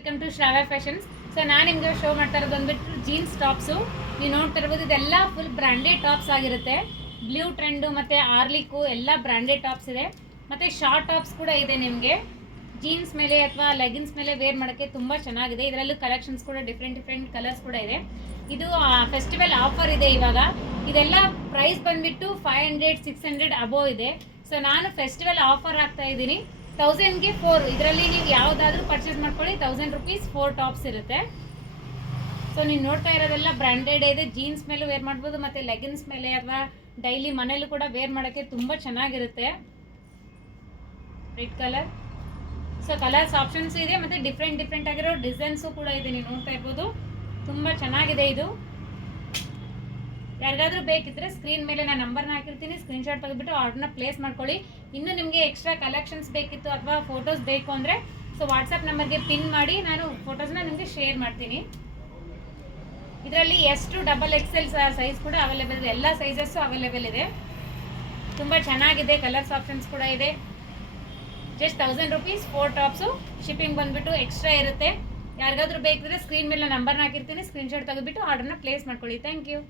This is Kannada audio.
Welcome to Shravya fashions. So ನಾನು ನಿಮಗೆ ಶೋ ಮಾಡ್ತಾ ಇರೋದು ಬಂದ್ಬಿಟ್ಟು ಜೀನ್ಸ್ ಟಾಪ್ಸು. ನೀವು ನೋಡ್ತಾ ಇರ್ಬೋದು, ಇದೆಲ್ಲ ಫುಲ್ ಬ್ರ್ಯಾಂಡೆಡ್ ಟಾಪ್ಸ್ ಆಗಿರುತ್ತೆ. ಬ್ಲೂ ಟ್ರೆಂಡು ಮತ್ತು ಆರ್ಲಿಕ್ಕು ಎಲ್ಲ ಬ್ರ್ಯಾಂಡೆಡ್ ಟಾಪ್ಸ್ ಇದೆ. ಮತ್ತು ಶಾರ್ಟ್ ಟಾಪ್ಸ್ ಕೂಡ ಇದೆ. ನಿಮಗೆ ಜೀನ್ಸ್ ಮೇಲೆ ಅಥವಾ ಲೆಗಿನ್ಸ್ ಮೇಲೆ ವೇರ್ ಮಾಡೋಕ್ಕೆ ತುಂಬ ಚೆನ್ನಾಗಿದೆ. ಇದರಲ್ಲೂ ಕಲೆಕ್ಷನ್ಸ್ ಕೂಡ ಡಿಫ್ರೆಂಟ್ ಕಲರ್ಸ್ ಕೂಡ ಇದೆ. ಇದು ಫೆಸ್ಟಿವಲ್ ಆಫರ್ ಇದೆ ಇವಾಗ. ಇದೆಲ್ಲ ಪ್ರೈಸ್ ಬಂದ್ಬಿಟ್ಟು 500 600 ಅಬೋವ್ ಇದೆ. ಸೊ ನಾನು ಫೆಸ್ಟಿವಲ್ ಆಫರ್ ಆಗ್ತಾ ಇದ್ದೀನಿ. 1000ಗೆ 4. ಇದರಲ್ಲಿ ನೀವು ಯಾವುದಾದ್ರೂ ಪರ್ಚೇಸ್ ಮಾಡ್ಕೊಳ್ಳಿ, 1000 ರುಪೀಸ್ 4 ಟಾಪ್ಸ್ ಇರುತ್ತೆ. ಸೊ ನೀವು ನೋಡ್ತಾ ಇರೋದೆಲ್ಲ ಬ್ರ್ಯಾಂಡೆಡ್ ಇದೆ. ಜೀನ್ಸ್ ಮೇಲೂ ವೇರ್ ಮಾಡ್ಬೋದು, ಮತ್ತು ಲೆಗಿನ್ಸ್ ಮೇಲೆ ಅಥವಾ ಡೈಲಿ ಮನೇಲೂ ಕೂಡ ವೇರ್ ಮಾಡೋಕ್ಕೆ ತುಂಬ ಚೆನ್ನಾಗಿರುತ್ತೆ. Red colour. So colours options ಇದೆ, ಮತ್ತು ಡಿಫ್ರೆಂಟ್ ಆಗಿರೋ ಡಿಸೈನ್ಸು ಕೂಡ ಇದೆ. ನೀವು ನೋಡ್ತಾ ಇರ್ಬೋದು, ತುಂಬ ಚೆನ್ನಾಗಿದೆ ಇದು. ಯಾರಿಗಾದ್ರೂ ಬೇಕಿದ್ರೆ ಸ್ಕ್ರೀನ್ ಮೇಲೆ ನಾನು ನಂಬರ್ನ ಹಾಕಿರ್ತೀನಿ, ಸ್ಕ್ರೀನ್ಶಾಟ್ ತೆಗೆದುಬಿಟ್ಟು ಆರ್ಡರ್ನ ಪ್ಲೇಸ್ ಮಾಡ್ಕೊಳ್ಳಿ. ಇನ್ನು ನಿಮಗೆ ಎಕ್ಸ್ಟ್ರಾ ಕಲೆಕ್ಷನ್ಸ್ ಬೇಕಿತ್ತು ಅಥವಾ ಫೋಟೋಸ್ ಬೇಕು ಅಂದರೆ ಸೊ ವಾಟ್ಸಪ್ ನಂಬರ್ಗೆ ಪಿನ್ ಮಾಡಿ ನಾನು ಫೋಟೋಸ್ನ ನಿಮಗೆ ಶೇರ್ ಮಾಡ್ತೀನಿ. ಇದರಲ್ಲಿ S to XXL ಸೈಜ್ ಕೂಡ ಅವೈಲೇಬಲ್ ಇದೆ. ಎಲ್ಲ ಸೈಜಸ್ಸು ಅವೈಲೇಬಲ್ ಇದೆ. ತುಂಬ ಚೆನ್ನಾಗಿದೆ. ಕಲರ್ಸ್ ಆಪ್ಷನ್ಸ್ ಕೂಡ ಇದೆ. Just 1000 rupees 4 tops. ಶಿಪ್ಪಿಂಗ್ ಬಂದುಬಿಟ್ಟು ಎಕ್ಸ್ಟ್ರಾ ಇರುತ್ತೆ. ಯಾರಿಗಾದ್ರೂ ಬೇಕಿದ್ರೆ ಸ್ಕ್ರೀನ್ ಮೇಲೆ ನಂಬರ್ನ ಹಾಕಿರ್ತೀನಿ, ಸ್ಕ್ರೀನ್ಶಾಟ್ ತೆಗೆದುಬಿಟ್ಟು ಆರ್ಡರ್ನ ಪ್ಲೇಸ್ ಮಾಡ್ಕೊಳ್ಳಿ. Thank you.